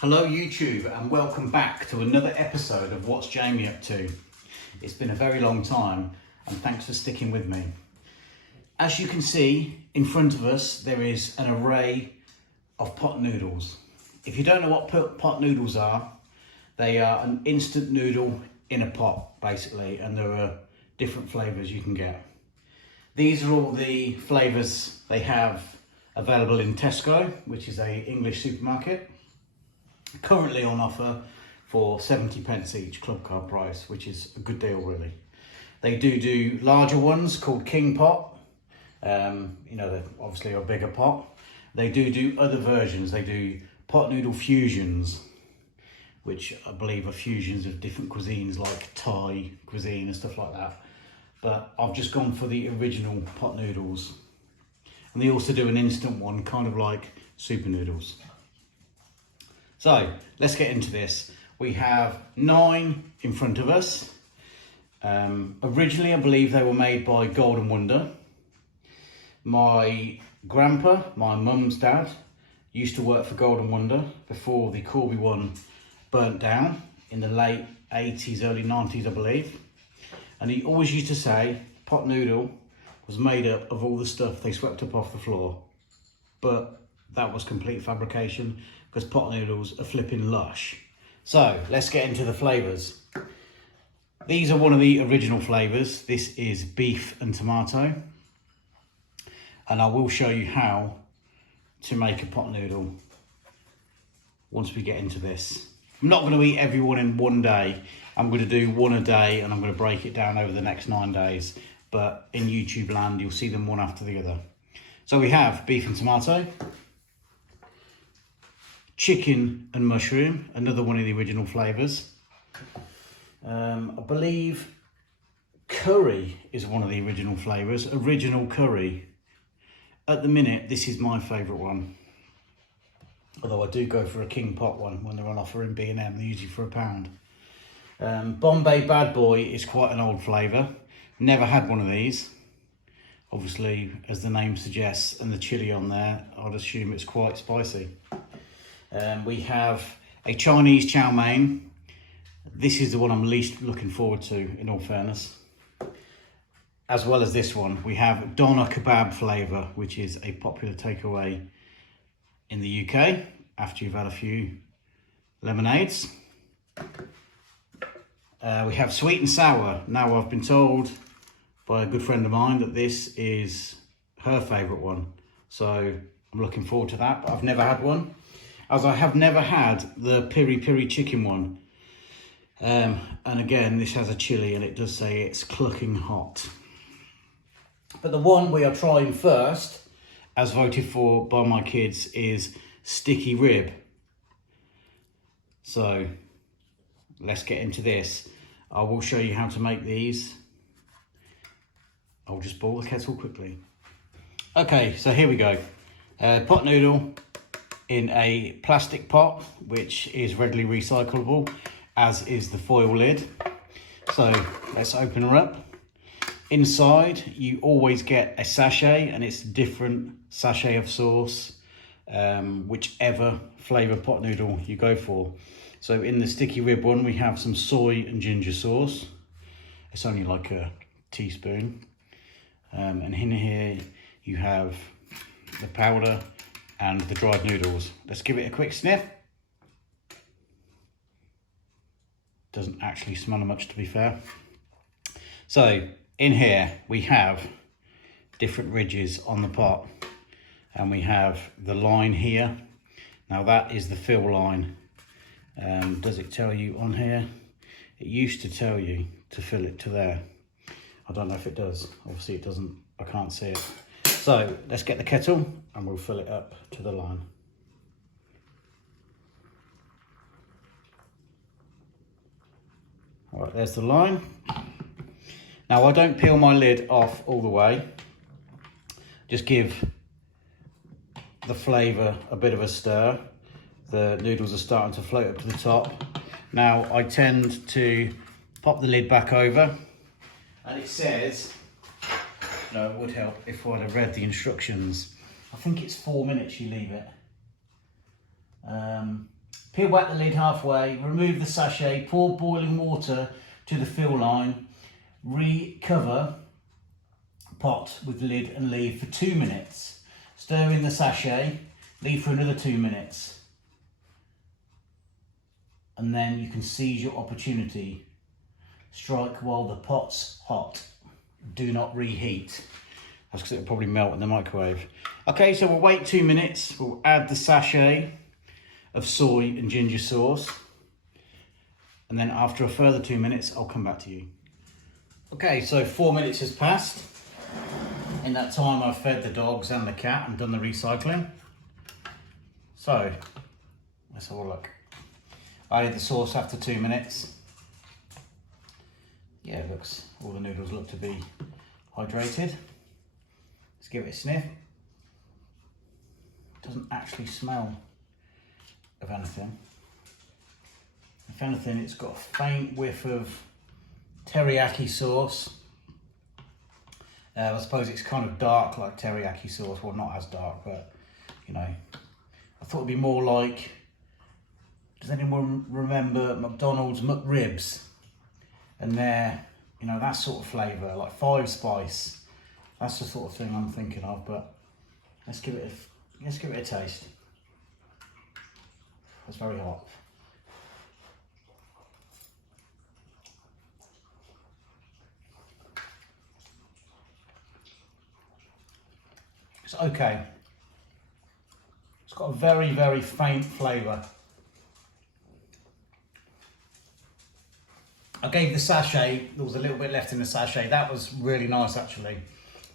Hello YouTube and welcome back to another episode of What's Jamie Up To. It's been a very long time and thanks for sticking with me. As you can see in front of us there is an array of pot noodles. If you don't know what pot noodles are, they are an instant noodle in a pot basically, and there are different flavours you can get. These are all the flavours they have available in Tesco, which is a English supermarket. Currently on offer for 70p each, club card price, which is a good deal really. They do larger ones called King Pot. They're obviously a bigger pot. They do other versions. They do pot noodle fusions, which I believe are fusions of different cuisines like Thai cuisine and stuff like that. But I've just gone for the original pot noodles. And they also do an instant one, kind of like super noodles. So let's get into this. We have 9 in front of us. Originally, I believe they were made by Golden Wonder. My grandpa, my mum's dad, used to work for Golden Wonder before the Corby one burnt down in the late 80s, early 90s, I believe. And he always used to say pot noodle was made up of all the stuff they swept up off the floor. But that was complete fabrication, because pot noodles are flipping lush. So let's get into the flavours. These are one of the original flavours. This is beef and tomato. And I will show you how to make a pot noodle once we get into this. I'm not going to eat everyone in one day. I'm going to do one a day and I'm going to break it down over the next 9 days. But in YouTube land, you'll see them one after the other. So we have beef and tomato. Chicken and mushroom, another one of the original flavours. I believe curry is one of the original flavours, original curry. At the minute, this is my favourite one. Although I do go for a King Pot one when they're on offer in B&M, they're usually for £1. Bombay Bad Boy is quite an old flavour. Never had one of these. Obviously, as the name suggests, and the chilli on there, I'd assume it's quite spicy. We have a Chinese chow mein. This is the one I'm least looking forward to, in all fairness. As well as this one, we have doner kebab flavour, which is a popular takeaway in the UK after you've had a few lemonades. We have sweet and sour. Now, I've been told by a good friend of mine that this is her favourite one. So I'm looking forward to that, but I've never had one. As I have never had the piri piri chicken one. And again, this has a chili and it does say it's clucking hot. But the one we are trying first, as voted for by my kids, is sticky rib. So let's get into this. I will show you how to make these. I'll just boil the kettle quickly. Okay, so here we go. Pot noodle in a plastic pot, which is readily recyclable, as is the foil lid. So let's open her up. Inside, you always get a sachet, and it's a different sachet of sauce, whichever flavour pot noodle you go for. So in the sticky rib one, we have some soy and ginger sauce. It's only like a teaspoon. And in here, you have the powder and the dried noodles. Let's give it a quick sniff. Doesn't actually smell much, to be fair. So in here we have different ridges on the pot, and we have the line here. Now that is the fill line. Does it tell you on here? It used to tell you to fill it to there. I don't know if it does. Obviously it doesn't. I can't see it. So let's get the kettle and we'll fill it up to the line. All right, there's the line. Now I don't peel my lid off all the way. Just give the flavour a bit of a stir. The noodles are starting to float up to the top. Now I tend to pop the lid back over, and it says, it would help if I'd have read the instructions. I think it's 4 minutes you leave it. Peel back the lid halfway, remove the sachet, pour boiling water to the fill line, recover pot with lid and leave for 2 minutes. Stir in the sachet, leave for another 2 minutes. And then you can seize your opportunity. Strike while the pot's hot. Do not reheat. That's because it'll probably melt in the microwave. Okay, so we'll wait 2 minutes. We'll add the sachet of soy and ginger sauce. And then after a further 2 minutes, I'll come back to you. Okay, so 4 minutes has passed. In that time, I've fed the dogs and the cat and done the recycling. So, let's have a look. I added the sauce after 2 minutes. Yeah, it looks, all the noodles look to be hydrated. Let's give it a sniff. It doesn't actually smell of anything. If anything, it's got a faint whiff of teriyaki sauce. I suppose it's kind of dark like teriyaki sauce. Well, not as dark, but you know, I thought it'd be more like, does anyone remember McDonald's McRibs? And they're, you know, that sort of flavour, like 5 spice. That's the sort of thing I'm thinking of, but let's give it a taste. It's very hot. It's okay. It's got a very, very faint flavour. I gave the sachet, there was a little bit left in the sachet. That was really nice actually.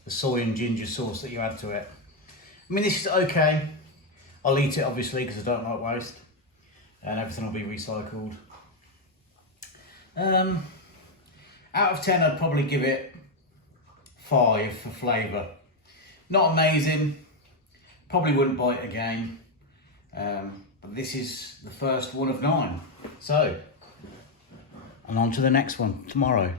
The soy and ginger sauce that you add to it. I mean, this is okay. I'll eat it obviously because I don't like waste. And everything will be recycled. Out of 10, I'd probably give it 5 for flavour. Not amazing. Probably wouldn't buy it again. But this is the first one of 9. So, and on to the next one tomorrow.